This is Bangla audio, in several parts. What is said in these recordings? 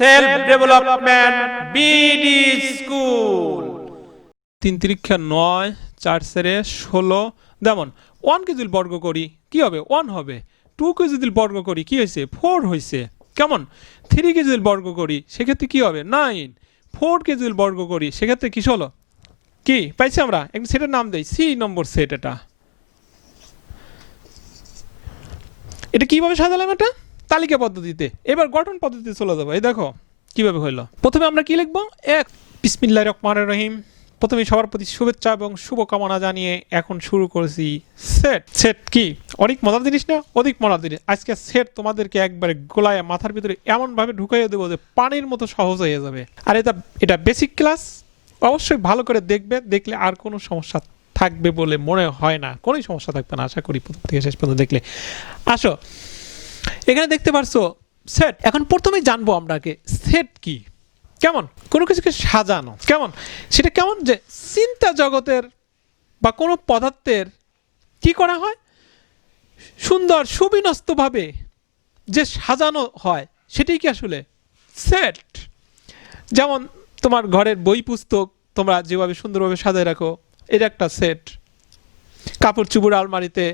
সেলফ ডেভেলপমেন্ট বিডি স্কুল 3 তিরিক্ষা 9 4 সেরে 16 যেমন 1 কে যদি বর্গ করি কি হবে 1 হবে, 2 কে যদি বর্গ করি কি হয়েছে 4 হয়েছে। কেমন 3 কে যদি বর্গ করি সেক্ষেত্রে কি হবে 9, 4 কে যদি বর্গ করি সেক্ষেত্রে কি হলো কি পাইছি আমরা একটা সেটের নাম দেই সি নম্বর সেট। এটা কিভাবে সাজালাম, এটা তালিকা পদ্ধতিতে। এবার গঠন পদ্ধতিতে চলে যাবো। এই দেখো কিভাবে হইলো। প্রথমে আমরা কি লিখবো, এক বিসমিল্লাহির রহমানির রহিম। প্রথমে সবার প্রতি শুভেচ্ছা এবং শুভকামনা জানিয়ে এখন শুরু করেছি সেট। সেট কি অনেক মজার জিনিস না, অধিক মজার জিনিস। আজকে সেট তোমাদেরকে একবারে গোলায় মাথার ভিতরে এমন ভাবে ঢুকাইয়ে দেবো যে পানির মতো সহজ হয়ে যাবে। আর এটা বেসিক ক্লাস, অবশ্যই ভালো করে দেখবে, দেখলে আর কোনো সমস্যা থাকবে বলে মনে হয় না, কোনো সমস্যা থাকবে না আশা করি প্রথম থেকে শেষ পর্যন্ত দেখলে। আসো এখানে দেখতে পারছো সেট। এখন প্রথমে জানবো আমরা আগে সেট কি। কেমন কোনো কিছুকে সাজানো, কেমন সেটা কেমন যে চিন্তা জগতের বা কোনো পদার্থের কি করা হয় সুন্দর সুবিন্যস্তভাবে যে সাজানো হয় সেটাই কি আসলে সেট। যেমন তোমার ঘরের বই পুস্তক তোমরা যেভাবে সুন্দরভাবে সাজায় রাখো এটা একটা সেট। কাপড় চুপড় আলমারিতে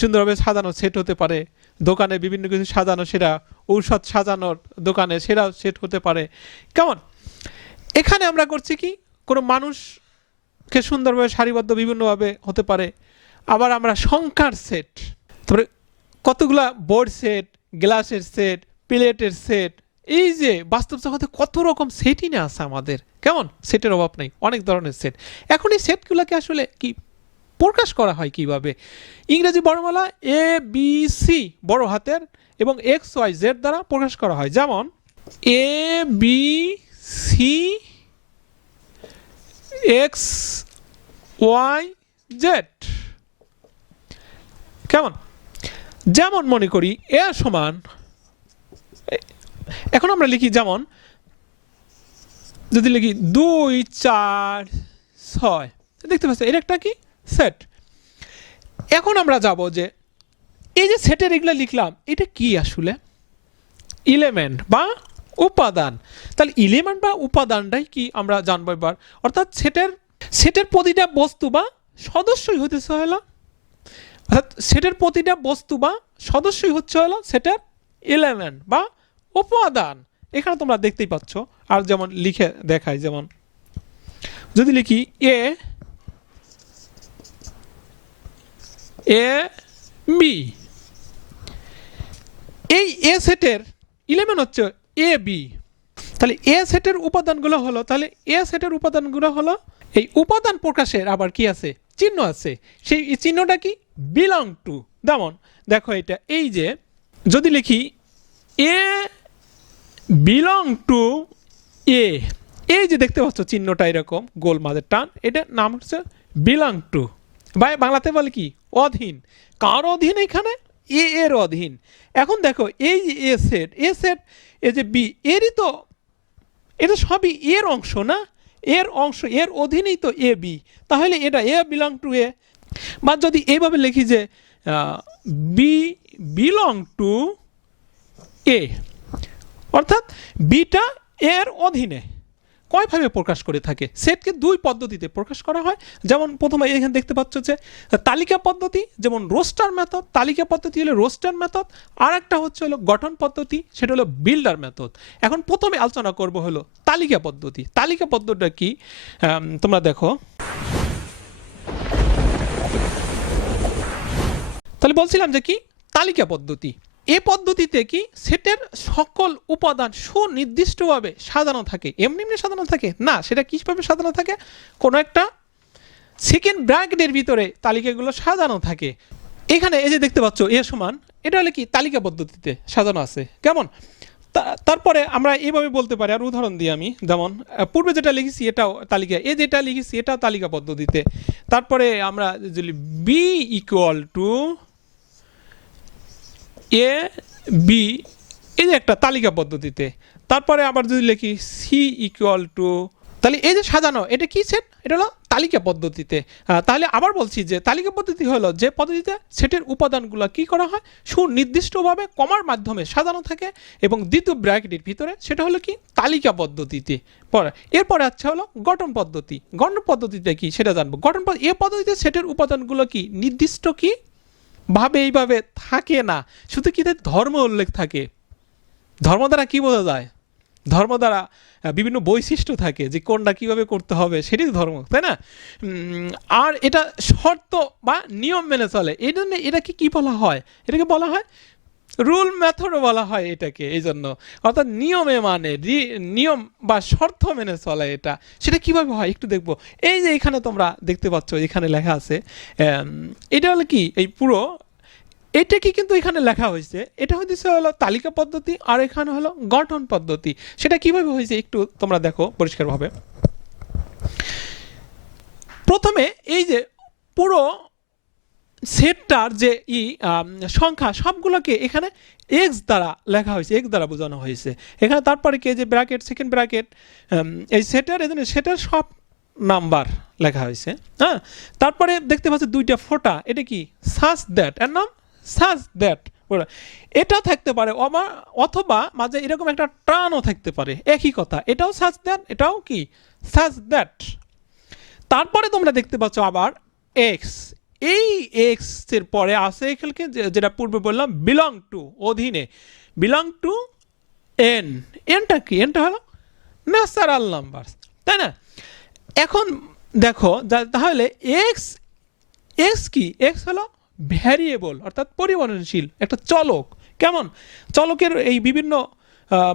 সুন্দরভাবে সাজানো সেট হতে পারে, দোকানে বিভিন্ন কিছু সাজানো সেটা, ঔষধ সাজানোর দোকানে সেটাও সেট হতে পারে। কেমন এখানে আমরা করছি কি কোনো মানুষকে সুন্দরভাবে সারিবদ্ধ বিভিন্নভাবে হতে পারে। আবার আমরা সংখ্যার সেট, তারপরে কতগুলা বোর্ড সেট, গ্লাসের সেট, প্লেটের সেট, এই যে বাস্তব জগতে কত রকম সেটই না আছে আমাদের। কেমন সেটের অভাব নেই, অনেক ধরনের সেট। এখন এই সেটগুলোকে আসলে কি প্রকাশ করা হয় কিভাবে, ইংরেজি বর্ণমালা এ বি সি বড় হাতের এবং এক্স ওয়াই জেড দ্বারা প্রকাশ করা হয়। যেমন A B C X Y Z. কেমন যেমন মনে করি এ সমান, এখন আমরা লিখি যেমন যদি লিখি 2 4 6, দেখতে পাচ্ছ এটা একটা কি সেট। এখন আমরা যাব যে এই যে সেটের এগুলো লিখলাম এটা কি আসলে এলিমেন্ট বা উপাদান। তাহলে এলিমেন্ট বা উপাদানটাই কি আমরা জানবো এবার। অর্থাৎ সেটের প্রতিটা বস্তু বা সদস্যই হতেছে হলো, অর্থাৎ সেটের প্রতিটা বস্তু বা সদস্যই হচ্ছে হলো সেটের এলিমেন্ট বা উপাদান। এখানে তোমরা দেখতেই পাচ্ছ। আর যেমন লিখে দেখাই, যেমন যদি লিখি এ বি, এই এ সেটের এলিমেন্ট হচ্ছে এ বি। তাহলে এ সেটের উপাদানগুলো হলো, তাহলে এ সেটের উপাদানগুলো হলো এই উপাদান প্রকাশের আবার কি আছে চিহ্ন আছে। সেই চিহ্নটা কি বিলং টু। যেমন দেখো এটা এই যে যদি লিখি এ বিলং টু এ, এই যে দেখতে পাচ্ছ চিহ্নটা এরকম গোল মাঝের টান, এটা নাম হচ্ছে বিলং টু। বা বাংলাতে বলে কি অধীন। কার অধীন এখানে এ এর অধীন। এখন দেখো এই যে এ সেট এই যে বি এরই তো, এটা সবই এর অংশ না, এর অংশ এর অধীনেই তো এ বি। তাহলে এটা এ বিলং টু এ। বা যদি এইভাবে লিখি যে বি বিলং টু এ, অর্থাৎ বিটা এর অধীনে। কয়ভাবে প্রকাশ করে থাকে সেটকে দুই পদ্ধতিতে প্রকাশ করা হয়। যেমন প্রথমে এখানে দেখতে পাচ্ছ যে তালিকা পদ্ধতি, যেমন রোস্টার মেথড। তালিকা পদ্ধতি হলো রোস্টার মেথড, আর একটা হচ্ছে হলো গঠন পদ্ধতি, সেটা হলো বিল্ডার মেথড। এখন প্রথমে আলোচনা করব হলো তালিকা পদ্ধতি। তালিকা পদ্ধতিটা কি তোমরা দেখো। তাহলে বলছিলাম যে কি তালিকা পদ্ধতি, এ পদ্ধতিতে কি সেটের সকল উপাদান সুনির্দিষ্টভাবে সাজানো থাকে। এমনি এমনি সাজানো থাকে না, সেটা কিভাবে সাজানো থাকে, কোনো একটা সেকেন্ড ব্র্যাকেটের ভিতরে তালিকাগুলো সাজানো থাকে। এখানে এই যে দেখতে পাচ্ছ এ সমান, এটা হলে কি তালিকা পদ্ধতিতে সাজানো আছে। কেমন তারপরে আমরা এইভাবে বলতে পারি, আর উদাহরণ দিই আমি। যেমন পূর্বে যেটা লিখেছি এটাও তালিকা, এ যেটা লিখেছি এটাও তালিকা পদ্ধতিতে। তারপরে আমরা যদি B equal to A B, এই যে একটা তালিকা পদ্ধতিতে। তারপরে আবার যদি লিখি সি ইকুয়াল টু, তাহলে এই যে সাজানো এটা কি সেট, এটা হলো তালিকা পদ্ধতিতে। তাহলে আবার বলছি যে তালিকা পদ্ধতি হলো যে পদ্ধতিতে সেটের উপাদানগুলো কি করা হয়, সুনির্দিষ্টভাবে কমার মাধ্যমে সাজানো থাকে এবং দ্বিতীয় ব্র্যাকেটের ভিতরে, সেটা হলো কি তালিকা পদ্ধতিতে। এরপরে আচ্ছা হলো গঠন পদ্ধতি। গঠন পদ্ধতিতে কি সেটা জানবো। এই পদ্ধতিতে সেটের উপাদানগুলো কি নির্দিষ্ট কি ভাবে এইভাবে থাকে না, শুধু কি ধর্ম উল্লেখ থাকে। ধর্ম দ্বারা কি বোঝা যায়? ধর্ম দ্বারা বিভিন্ন বৈশিষ্ট্য থাকে যে কোনটা কিভাবে করতে হবে, সেটাই ধর্ম, তাই না? আর এটা শর্ত বা নিয়ম মেনে চলে, এই জন্য এটাকে কি বলা হয়? এটাকে বলা হয় রুল মেথডও বলা হয় এটাকে। এই জন্য অর্থাৎ নিয়মে মানে নিয়ম বা শর্ত মেনে চলে এটা। সেটা কিভাবে হয় একটু দেখবো। এই যে এখানে তোমরা দেখতে পাচ্ছ, এখানে লেখা আছে, এটা হলো কি এই পুরো এটা কি কিন্তু এখানে লেখা হয়েছে, এটা হচ্ছে হলো তালিকা পদ্ধতি, আর এখানে হলো গঠন পদ্ধতি। সেটা কিভাবে হয়েছে একটু তোমরা দেখো পরিষ্কারভাবে। প্রথমে এই যে পুরো সেটটার যে সংখ্যা সবগুলোকে এখানে এক্স দ্বারা লেখা হয়েছে, এক্স দ্বারা বোঝানো হয়েছে এখানে। তারপরে কি যে ব্র্যাকেট, সেকেন্ড ব্র্যাকেট, এই সেটার সব নাম্বার লেখা হয়েছে। হ্যাঁ, তারপরে দেখতে পাচ্ছি দুইটা ফোঁটা, এটা কি সাচ দ্যাট, এর নাম সাচ দ্যাট। এটা থাকতে পারে অথবা মাঝে এরকম একটা টানও থাকতে পারে, একই কথা। এটাও সাচ দ্যাট, এটাও কি সাচ দ্যাট। তারপরে তোমরা দেখতে পাচ্ছ আবার এক্স। এই এক্স এর পরে আছে এখানে যেটা পূর্বে বললাম বিলং টু, অধীনে, বিলং টু এন। এনটা কি? এনটা হলো ন্যাচারাল নাম্বার, তাই না? এখন দেখো তাহলে এক্স, এক্স কি? এক্স হলো ভ্যারিয়েবল, অর্থাৎ পরিবর্তনশীল একটা চলক। কেমন? চলকের এই বিভিন্ন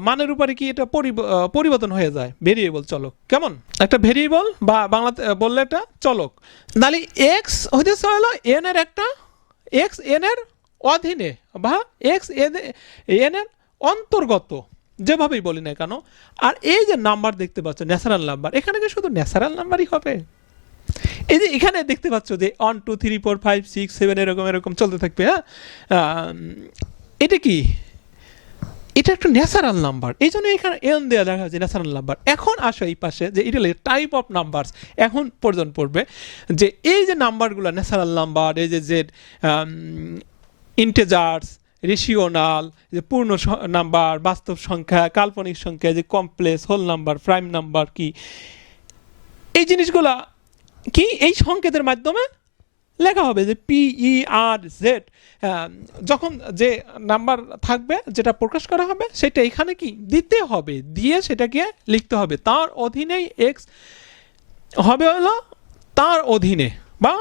মানের উপরে কি এটা পরিবর্তন হয়ে যায়, ভেরিয়েবল চলক। কেমন? একটা ভেরিয়েবল বা বাংলাতে বললে এটা চলক। তাহলে এক্স হইতেছে হলো এন এর একটা, এক্স এন এর অধীনে বা এক্স এন এর অন্তর্গত, যেভাবেই বলি না কেন। আর এই যে নাম্বার দেখতে পাচ্ছ ন্যাচারাল নাম্বার, এখানে কি শুধু ন্যাচারাল নাম্বারই হবে? এই যে এখানে দেখতে পাচ্ছ যে 1 2 3 4 5 6 7 এরকম এরকম চলতে থাকবে। হ্যাঁ, এটা কি? এটা একটা ন্যাচারাল নাম্বার, এই জন্য এখানে এন দেওয়া দেখা হচ্ছে ন্যাচারাল নাম্বার। এখন আসো এই পাশে যে এটা টাইপ অফ নাম্বারস, এখন পর্যন্ত পড়বে যে এই যে নাম্বারগুলো ন্যাচারাল নাম্বার, এই যে জেড, ইন্টেজার্স, রেশিওনাল, যে পূর্ণ নাম্বার, বাস্তব সংখ্যা, কাল্পনিক সংখ্যা, যে complex, whole number, prime number, কি এই জিনিসগুলা কি এই সংকেতের মাধ্যমে লেখা হবে যে পি ই আর জেড। যখন যে নাম্বার থাকবে যেটা প্রকাশ করা হবে সেটা এখানে কি দিতে হবে, দিয়ে সেটাকে লিখতে হবে। তার অধীনেই এক্স হবে হলো তার অধীনে বা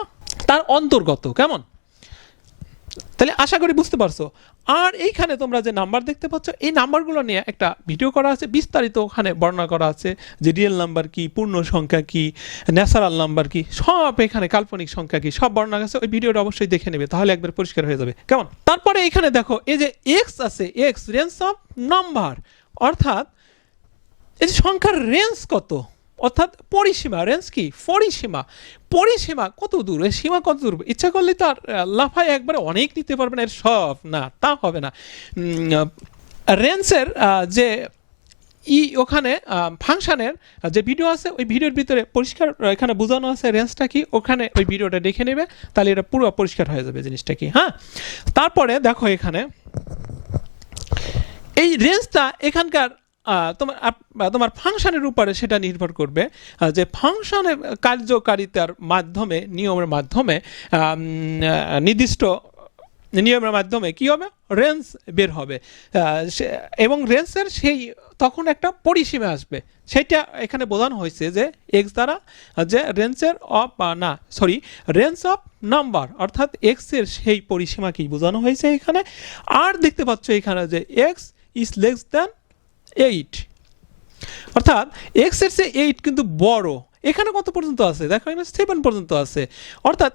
তার অন্তর্গত। কেমন? তাহলে আশা করি বুঝতে পারছো। আর এইখানে তোমরা যে নাম্বার দেখতে পাচ্ছ, এই নাম্বারগুলো নিয়ে একটা ভিডিও করা আছে, বিস্তারিত ওখানে বর্ণনা করা আছে যে রিয়েল নাম্বার কি, পূর্ণ সংখ্যা কি, ন্যাচারাল নাম্বার কি, সব এখানে কাল্পনিক সংখ্যা কি, সব বর্ণনা আছে। ওই ভিডিওটা অবশ্যই দেখে নেবে, তাহলে একবার পরিষ্কার হয়ে যাবে। কেমন? তারপরে এখানে দেখো এই যে এক্স আছে, এক্স রেঞ্জ অফ নাম্বার, অর্থাৎ এই যে সংখ্যার রেঞ্জ কত, অর্থাৎ পরিসীমা। রেঞ্জ কি? পরিসীমা। পরিসীমা কত দূর, এই সীমা কত দূর? ইচ্ছা করলে তো আর লাফায় একবারে অনেক নিতে পারবে না, এর সব না, তা হবে না। রেঞ্জের যে ওখানে ফাংশনের যে ভিডিও আছে, ওই ভিডিওর ভিতরে পরিষ্কার এখানে বোঝানো আছে রেঞ্জটা কি, ওখানে ওই ভিডিওটা দেখে নেবে, তাহলে এটা পুরো পরিষ্কার হয়ে যাবে জিনিসটা কি। হ্যাঁ, তারপরে দেখো এখানে এই রেঞ্জটা এখানকার তোমার ফাংশনের উপরে সেটা নির্ভর করবে, যে ফাংশনের কার্যকারিতার মাধ্যমে, নিয়মের মাধ্যমে, নির্দিষ্ট নিয়মের মাধ্যমে কি হবে, রেঞ্জ বের হবে। এবং রেঞ্জের সেই তখন একটা পরিসীমা আসবে, সেটা এখানে বোঝানো হয়েছে যে এক্স দ্বারা যে রেঞ্জের রেঞ্জ অফ নাম্বার, অর্থাৎ এক্স এর সেই পরিসীমাকেই বোঝানো হয়েছে এখানে। আর দেখতে পাচ্ছ এখানে যে এক্স ইজ লেস দ্যান 8, অর্থাৎ এক্স এর চেয়ে 8 কিন্তু বড়। এখানে কত পর্যন্ত আছে দেখো, এখানে 7 পর্যন্ত আছে, অর্থাৎ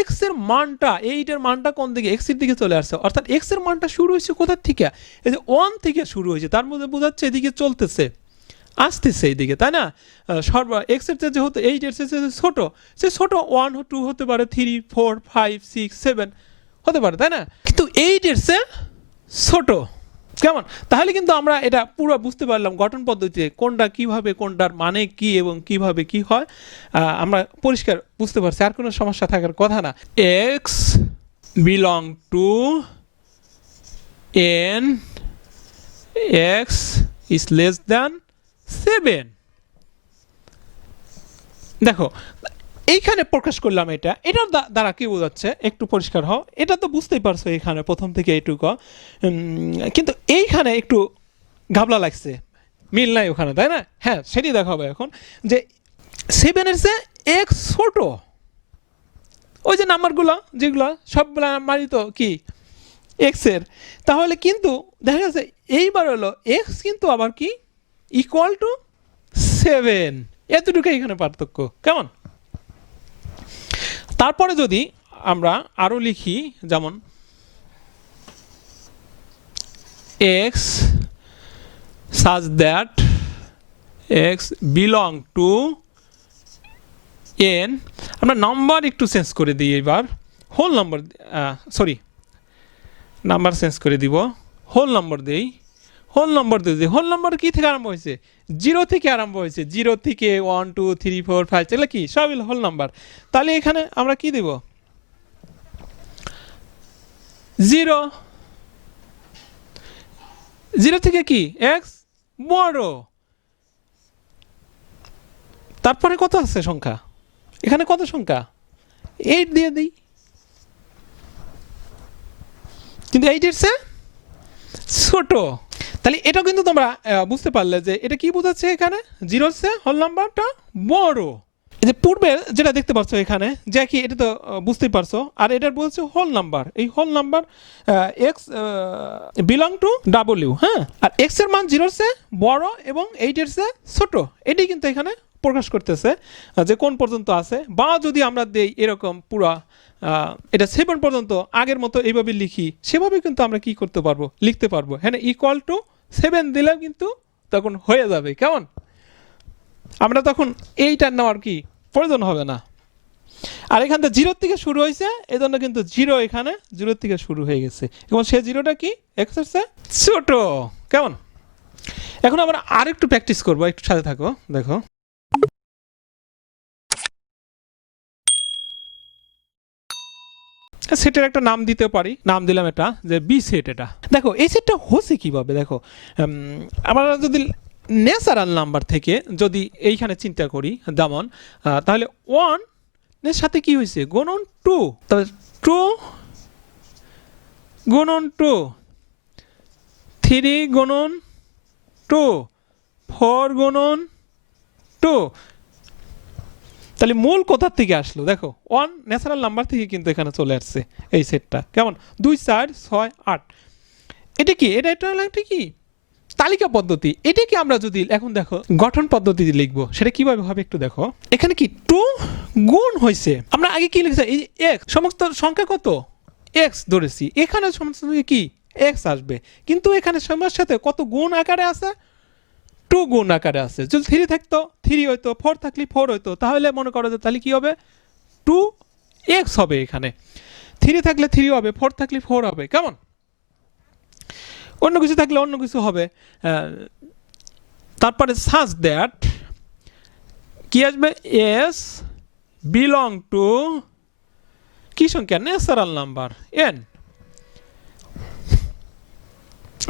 এক্স এর মানটা, 8 এর মানটা কোন দিকে, এক্স এর দিকে চলে আসছে। অর্থাৎ এক্স এর মানটা শুরু হয়েছে কোথা থেকে? এই যে 1 থেকে শুরু হয়েছে, তার মধ্যে বোঝাচ্ছে এদিকে চলতেছে, আসতেছে এইদিকে, তাই না? এক্স এর যেহেতু 8 এর চেয়ে ছোট, সে ছোট 1 2 হতে পারে, 3 4 5 6 7 হতে পারে, তাই না? কিন্তু 8 এর চেয়ে ছোট, কেমন? তাহলে কিন্তু আমরা এটা পুরো বুঝতে পারলাম গঠন পদ্ধতিতে কোনটা কিভাবে, কোনটার মানে কি এবং কিভাবে কি হয় আমরা পরিষ্কার বুঝতে পারছি, আর কোনো সমস্যা থাকার কথা না। X belong two N, x is less than 7। দেখো এইখানে প্রকাশ করলাম, এটার দ্বারা কি বোঝাচ্ছে একটু পরিষ্কার হও। এটা তো বুঝতেই পারছো এখানে প্রথম থেকে এইটুকু, কিন্তু এইখানে একটু ঘাবলা লাগছে, মিল নাই ওখানে, তাই না? হ্যাঁ, সেটাই দেখাবো এখন যে 7-এর চেয়ে এক্স ছোট। ওই যে নাম্বারগুলো যেগুলো সবগুলো নাম্বারই তো কি এক্সের, তাহলে কিন্তু দেখা যাচ্ছে এইবার হলো এক্স কিন্তু আবার কি ইকুয়াল টু 7, এতটুকু এখানে পার্থক্য। কেমন? তারপরে যদি আমরা আরো লিখি, যেমন x such that x belong to n, আমরা নাম্বার একটু চেঞ্জ করে দিই, এবার হোল নাম্বার, নাম্বার চেঞ্জ করে দিব, হোল নাম্বার দেই। হোল নাম্বার কি থেকে আরম্ভ হয়েছে? 0 থেকে আরম্ভ হয়েছে, 0 থেকে 1 2 3 4 5 এগুলো কি সব হোল নাম্বার। তাহলে এখানে আমরা কি দেব? 0 থেকে কি x বড়, তারপরে কত আছে সংখ্যা? এখানে কত সংখ্যা? 8 দিয়ে দিই, কিন্তু 8 এর চেয়ে ছোট। তাহলে এটা কিন্তু তোমরা বুঝতে পারলে যে এটা কি বোঝাচ্ছে, এখানে 0 এর চেয়ে হোল নাম্বারটা বড়। এই যে পূর্বে যেটা দেখতে পাচ্ছ এখানে যে কি, এটা তো বুঝতেই পারছো। আর এটার বলছে হোল নাম্বার, এই whole number x belong to W, হ্যাঁ, আর এক্স এর মান 0 এর চেয়ে বড় এবং 8 এর চেয়ে ছোট। এটাই কিন্তু এখানে প্রকাশ করতেছে যে কোন পর্যন্ত আছে। বা যদি আমরা দেই এরকম পুরা এটা 7 পর্যন্ত আগের মতো এইভাবে লিখি, সেভাবে কিন্তু আমরা কি করতে পারবো, লিখতে পারবো। হ্যাঁ, ইকুয়াল টু 7 দিলেও কিন্তু তখন হয়ে যাবে। কেমন? আমরা তখন এইটার নেওয়ার কি প্রয়োজন হবে না। আর এখান থেকে 0 থেকে শুরু হয়েছে, এই জন্য কিন্তু 0 এখানে 0 থেকে শুরু হয়ে গেছে এবং সে 0টা কি এক্স এর চেয়ে ছোট। কেমন? এখন আমরা আরেকটু প্র্যাকটিস করবো, একটু সাথে থাকো। দেখো সেটের একটা নাম দিতে পারি, নাম দিলাম এটা যে বি সেট। এটা দেখো এই সেটটা হচ্ছে কিভাবে, দেখো আমরা যদি ন্যাচারাল নাম্বার থেকে যদি এইখানে চিন্তা করি, যেমন তাহলে 1 এর সাথে কি হয়েছে গুণন 2, তবে 2 গুণন 2, 3 গুণন 2, 4 গুণন 2। তাহলে মূল কোথা থেকে আসলো? দেখো 1 ন্যাচারাল নাম্বার থেকে কিন্তু এখানে চলে আসছে এই সেটটা। কেমন? 2 4 6 8। এটা কি? এটা হলো একটা কি তালিকা পদ্ধতি। এটা কি আমরা যদি এখন দেখো গঠন পদ্ধতি লিখবো, সেটা কিভাবে হবে একটু দেখো। এখানে কি 2 গুণ হয়েছে, আমরা আগে কি লিখছি এই x, সমস্ত সংখ্যা কত x ধরেছি, এখানে সমস্ত কি x আসবে, কিন্তু এখানে সমস্যার সাথে কত গুণ আকারে আছে? 2 গুণ আকারে আছে। যদি 3 থাকতো 3 হইতো, 4 থাকলে 4 হইতো, তাহলে মনে করো যে তাহলে কি হবে 2x হবে। এখানে 3 থাকলে 3 হবে, 4 থাকলে 4 হবে। কেমন? অন্য কিছু থাকলে অন্য কিছু হবে। তারপরে such that কি আসবে? s belong to কি সংখ্যা? Natural number n।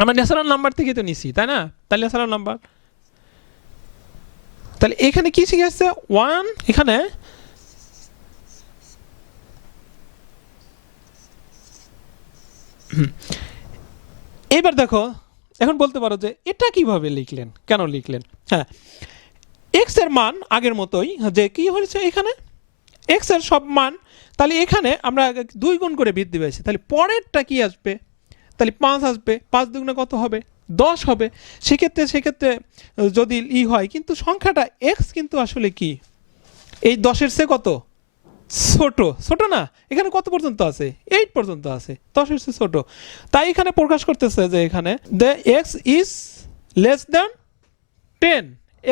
আমরা ন্যাচারাল নাম্বার থেকে তো নিছি, তাই না? তাহলে ন্যাচারাল নাম্বার, তাহলে এখানে কি শিখে আসছে 1। এখানে এইবার দেখো, এখন বলতে পারো যে এটা কিভাবে লিখলেন, কেন লিখলেন? হ্যাঁ, x এর মান আগের মতোই, যে কি হয়েছে এখানে x এর সব মান, তাহলে এখানে আমরা 2 গুণ করে বৃদ্ধি পেয়েছি, তাহলে পরেরটা কি আসবে? তাহলে 5 আসবে। 5 দুগুণে কত হবে? 10 হবে। সেক্ষেত্রে যদি হয়, কিন্তু সংখ্যাটা x কিন্তু আসলে কি এই 10-এর চেয়ে কত ছোট না? এখানে কত পর্যন্ত আছে? 8 পর্যন্ত আছে, 10-এর চেয়ে ছোট। তাই এখানে প্রকাশ করতেছে যে এখানে the x is less than 10,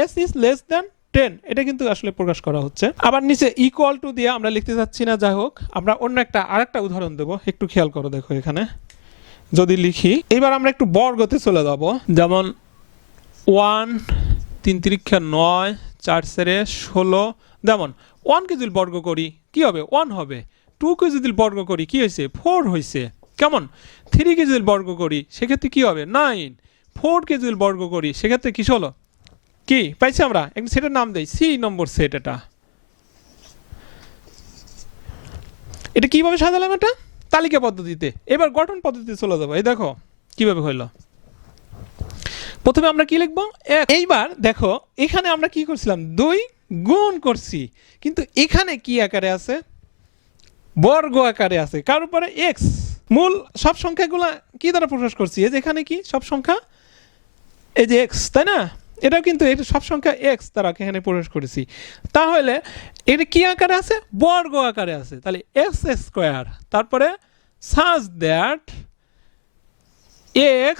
s is less than 10, এটা কিন্তু আসলে প্রকাশ করা হচ্ছে। আবার নিচে ইকুয়াল টু দিয়ে আমরা লিখতে যাচ্ছি না, যাই হোক আমরা অন্য আরেকটা উদাহরণ দেব, একটু খেয়াল করো। দেখো এখানে যদি লিখি, এবার আমরা একটু বর্গতে চলে যাব। যেমন 1 3 3 9 4 4 16, যেমন 1 কে যদি বর্গ করি কি হবে? 1 হবে। 2 কে যদি বর্গ করি কি হয়েছে? 4 হয়েছে। কেমন? 3 কে যদি বর্গ করি সেক্ষেত্রে কি হবে? 9। 4 কে যদি বর্গ করি সেক্ষেত্রে কি হলো? কি পাইছি আমরা? একটু সেটার নাম দেই, সি নম্বর সেট। এটা কিভাবে সাজালাম? এটা তালিকা পদ্ধতিতে। এবার গঠন পদ্ধতিতে চলে যাবো। এই দেখো কিভাবে হইলো। প্রথমে আমরা কি লিখবো? 1। এইবার দেখো এখানে আমরা কি করছিলাম? 2 গুণ করছি, কিন্তু এখানে কি আকারে আছে? বর্গ আকারে আছে। কার উপরে? x। মূল সব সংখ্যাগুলো কি দ্বারা প্রকাশ করছি? এই যে এখানে কি সব সংখ্যা, এই যে x, তাই না? এটাও কিন্তু এটা সব সংখ্যা x দ্বারা এখানে প্রকাশ করেছি। তাহলে এটা কি আকারে আছে? বর্গ আকারে আছে। তাহলে x স্কয়ার, তারপরে such that x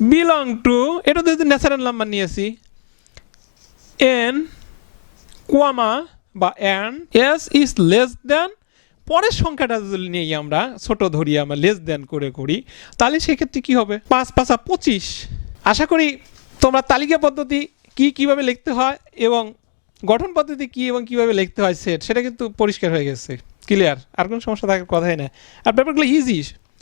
belong to, এটা যদি ন্যাচারাল নাম্বার নিয়েছি, n কমা বা n s is less than, পরের সংখ্যাটা যদি নিয়ে আমরা ছোট ধরি, আমরা লেস দেন করে করি, তাহলে সেক্ষেত্রে কি হবে? 5 5 25। আশা করি তোমরা তালিকা পদ্ধতি কি কিভাবে লিখতে হয় এবং গঠন পদ্ধতি কি এবং কিভাবে লিখতে হয় সেট, সেটা কিন্তু পরিষ্কার হয়ে গেছে, ক্লিয়ার। আর কোনো সমস্যা থাকার কথাই না। আর ব্যাপারগুলো ইজি,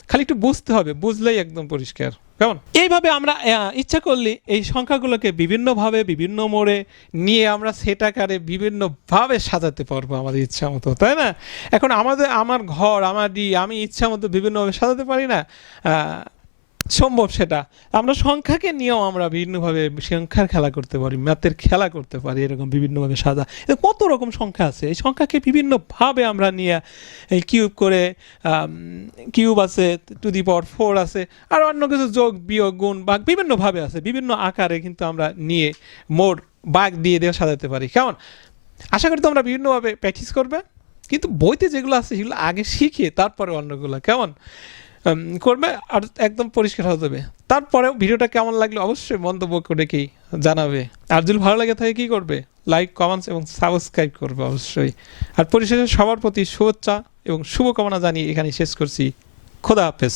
খালি একটু বুঝতে হবে, বুঝলেই একদম পরিষ্কার। কেমন? এইভাবে আমরা ইচ্ছা করলে এই সংখ্যাগুলোকে বিভিন্নভাবে বিভিন্ন মোড়ে নিয়ে আমরা সেট আকারে বিভিন্নভাবে সাজাতে পারবো আমাদের ইচ্ছা মতো, তাই না? এখন আমার ঘর, আমি ইচ্ছা মতো বিভিন্নভাবে সাজাতে পারি না, সম্ভব সেটা। আমরা সংখ্যাকে নিয়েও আমরা বিভিন্নভাবে সংখ্যার খেলা করতে পারি, ম্যাথের খেলা করতে পারি, এরকম বিভিন্নভাবে সাজা। কত রকম সংখ্যা আছে, এই সংখ্যাকে বিভিন্নভাবে আমরা নিয়ে এই কিউব করে, কিউব আছে, টু দি পাওয়ার 4 আছে, আর অন্য কিছু যোগ বিয়োগ গুণ ভাগ বিভিন্নভাবে আছে, বিভিন্ন আকারে কিন্তু আমরা নিয়ে মোট ভাগ দিয়ে সাজাতে পারি। কেমন? আশা করি তোমরা বিভিন্নভাবে প্র্যাকটিস করবে, কিন্তু বইতে যেগুলো আছে সেগুলো আগে শিখে তারপরে অন্যগুলো কেমন করবে, আর একদম পরিষ্কার হয়ে যাবে। তারপরে ভিডিওটা কেমন লাগলো অবশ্যই মন্তব্য করে কি জানাবে। আর যদি ভালো লাগে তাহলে কি করবে? লাইক, কমেন্টস এবং সাবস্ক্রাইব করবে অবশ্যই। আর পরিশেষে সবার প্রতি শুভেচ্ছা এবং শুভকামনা জানিয়ে এখানে শেষ করছি। খোদা হাফেজ।